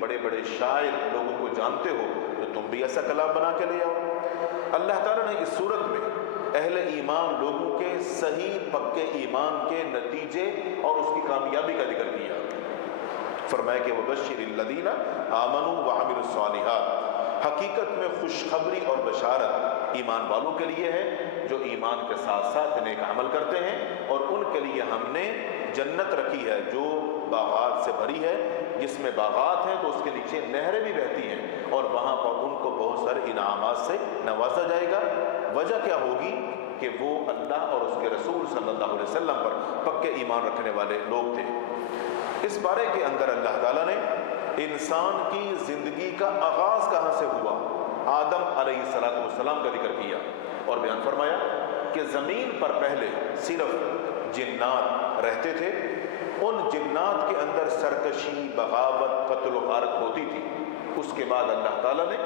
بڑے بڑے شاعر لوگوں کو جانتے ہو تو تم بھی ایسا کلام بنا کے لے آؤ۔ اللہ تعالیٰ نے اس صورت میں اہل ایمان لوگوں کے صحیح پکے ایمان کے نتیجے اور اس کی کامیابی کا ذکر کیا۔ فرمایا کہ وبشر الذین آمنوا وعملوا الصالحات، حقیقت میں خوشخبری اور بشارت ایمان والوں کے لیے ہے جو ایمان کے ساتھ ساتھ نیک عمل کرتے ہیں، اور ان کے لیے ہم نے جنت رکھی ہے جو باغات سے بھری ہے، جس میں باغات ہیں تو اس کے نیچے نہریں بھی بہتی ہیں، اور وہاں پر ان کو بہت سارے انعامات سے نوازا جائے گا۔ وجہ کیا ہوگی کہ وہ اللہ اور اس کے رسول صلی اللہ علیہ وسلم پر پکے ایمان رکھنے والے لوگ تھے۔ اس بارے کے اندر اللہ تعالیٰ نے انسان کی زندگی کا آغاز کہاں سے ہوا، آدم علیہ السلام کا ذکر کیا اور بیان فرمایا کہ زمین پر پہلے صرف جنات رہتے تھے، ان جنات کے اندر سرکشی، بغاوت، قتل و غارت ہوتی تھی۔ اس کے بعد اللہ تعالیٰ نے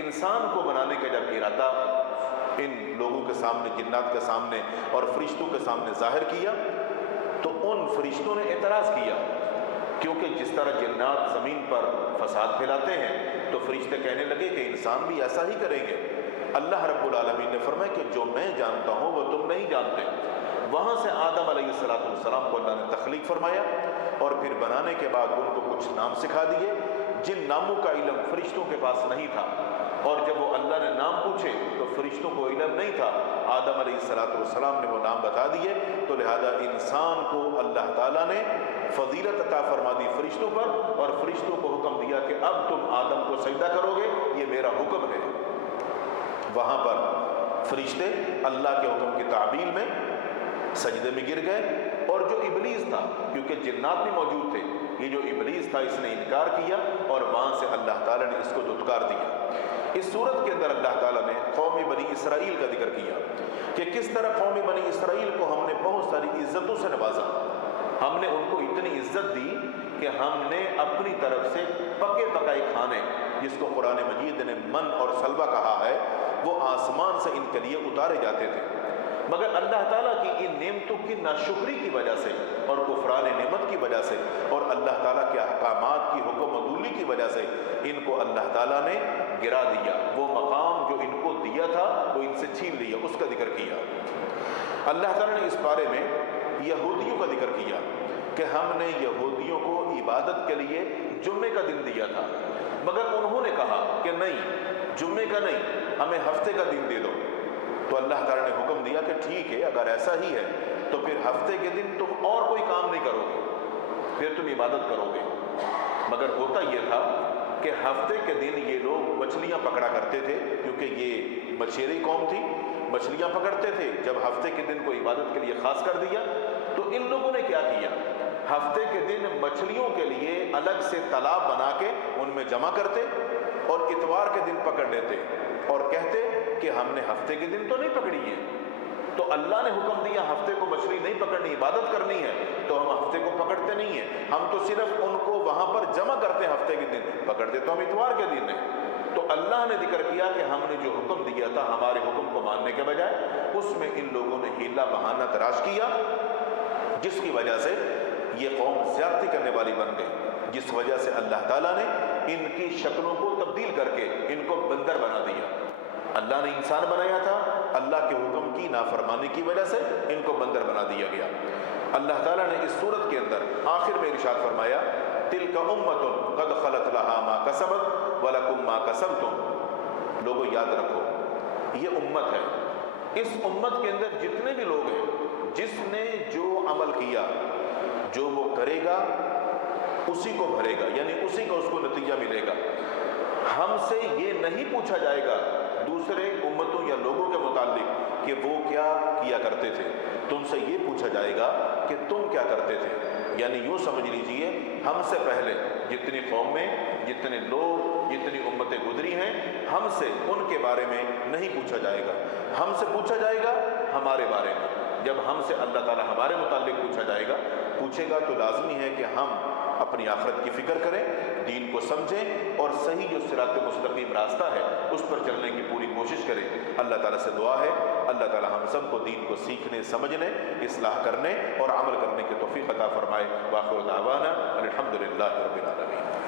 انسان کو بنانے کا جب ارادہ ان لوگوں کے سامنے، جنات کے سامنے اور فرشتوں کے سامنے ظاہر کیا تو ان فرشتوں نے اعتراض کیا، کیونکہ جس طرح جنات زمین پر فساد پھیلاتے ہیں تو فرشتے کہنے لگے کہ انسان بھی ایسا ہی کریں گے۔ اللہ رب العالمین نے فرمایا کہ جو میں جانتا ہوں وہ تم نہیں جانتے۔ وہاں سے آدم علیہ السلام کو اللہ نے تخلیق فرمایا، اور پھر بنانے کے بعد ان کو کچھ نام سکھا دیے جن ناموں کا علم فرشتوں کے پاس نہیں تھا، اور جب وہ اللہ نے نام پوچھے تو فرشتوں کو علم نہیں تھا، آدم علیہ السلام نے وہ نام بتا دیے، تو لہذا انسان کو اللہ تعالیٰ نے فضیلت عطا فرما دی فرشتوں پر، اور فرشتوں کو حکم دیا کہ اب تم آدم کو سجدہ کرو گے، یہ میرا حکم ہے۔ وہاں پر فرشتے اللہ کے حکم کی تعمیل میں سجدے میں گر گئے، اور جو ابلیس تھا، کیونکہ جنات بھی موجود تھے، یہ جو ابلیس تھا اس نے انکار کیا، اور وہاں سے اللہ تعالیٰ نے اس کو دھتکار دیا۔ اس صورت کے اندر اللہ تعالیٰ نے قوم بنی اسرائیل کا ذکر کیا کہ کس طرح قوم بنی اسرائیل کو ہم نے بہت ساری عزتوں سے نوازا۔ ہم نے ان کو اتنی عزت دی کہ ہم نے اپنی طرف سے پکے پکائے کھانے، جس کو قرآن مجید نے من اور سلوہ کہا ہے، وہ آسمان سے ان کے لیے اتارے جاتے تھے، مگر اللہ تعالیٰ کی ان نعمتوں کی ناشکری کی وجہ سے اور کفران نعمت کی وجہ سے اور اللہ تعالیٰ کے احکامات کی حکم عدولی کی وجہ سے ان کو اللہ تعالیٰ نے گرا دیا۔ وہ مقام جو ان کو دیا تھا وہ ان سے چھین لیا، اس کا ذکر کیا۔ اللہ تعالیٰ نے اس بارے میں یہودیوں کا ذکر کیا کہ ہم نے یہودیوں کو عبادت کے لیے جمعے کا دن دیا تھا، مگر انہوں نے کہا کہ نہیں، جمعے کا نہیں، ہمیں ہفتے کا دن دے دو۔ تو اللہ تعالیٰ نے حکم دیا کہ ٹھیک ہے، اگر ایسا ہی ہے تو پھر ہفتے کے دن تم اور کوئی کام نہیں کرو گے، پھر تم عبادت کرو گے۔ مگر ہوتا یہ تھا کہ ہفتے کے دن یہ لوگ مچھلیاں پکڑا کرتے تھے، کیونکہ یہ مچھلی قوم تھی، مچھلیاں پکڑتے تھے۔ جب ہفتے کے دن کو عبادت کے لیے خاص کر دیا تو ان لوگوں نے کیا کیا، ہفتے کے دن مچھلیوں کے لیے الگ سے تالاب بنا کے ان میں جمع کرتے اور اتوار کے دن پکڑ لیتے اور کہتے کہ ہم نے ہفتے کے دن تو نہیں پکڑی ہے۔ تو اللہ نے حکم دیا ہفتے کو مچھلی نہیں پکڑنی، عبادت کرنی ہے، تو ہم ہفتے کو پکڑتے نہیں ہیں، ہم تو صرف ان کو وہاں پر جمع کرتے ہیں ہفتے کے دن، پکڑتے تو ہم اتوار کے دن ہیں۔ تو اللہ نے ذکر کیا کہ ہم نے جو حکم دیا تھا ہمارے حکم کو ماننے کے بجائے اس میں ان لوگوں نے ہیلا بہانہ تراش کیا، جس کی وجہ سے یہ قوم زیادتی کرنے والی بن گئی، جس وجہ سے اللہ تعالیٰ نے ان کی شکلوں کو تبدیل کر کے ان کو بندر بنا دیا۔ اللہ نے انسان بنایا تھا، اللہ کے حکم کی نافرمانی کی وجہ سے ان کو بندر بنا دیا گیا۔ اللہ تعالیٰ نے اس صورت کے اندر آخر میں ارشاد فرمایا تلک امۃ قد خلت لہا ما کسبت ولکم ما کسبتم۔ لوگوں یاد رکھو یہ امت ہے، اس امت کے اندر جتنے بھی لوگ ہیں، جس نے جو عمل کیا جو وہ کرے گا اسی کو بھرے گا، یعنی اسی کا اس کو نتیجہ ملے گا۔ ہم سے یہ نہیں پوچھا جائے گا دوسرے امتوں یا لوگوں کے متعلق کہ وہ کیا کیا کرتے تھے، تم سے یہ پوچھا جائے گا کہ تم کیا کرتے تھے۔ یعنی یوں سمجھ لیجئے ہم سے پہلے جتنی قومیں، جتنے لوگ، جتنی امتیں گزری ہیں، ہم سے ان کے بارے میں نہیں پوچھا جائے گا، ہم سے پوچھا جائے گا ہمارے بارے میں۔ جب ہم سے اللہ تعالیٰ ہمارے متعلق پوچھے گا تو لازمی ہے کہ ہم اپنی آخرت کی فکر کریں، دین کو سمجھیں اور صحیح جو صراط مستقیم راستہ ہے اس پر چلنے کی پوری کوشش کریں۔ اللہ تعالیٰ سے دعا ہے اللہ تعالیٰ ہم سب کو دین کو سیکھنے، سمجھنے، اصلاح کرنے اور عمل کرنے کی توفیق عطا فرمائے۔ وآخر دعوانا الحمدللہ رب العالمین۔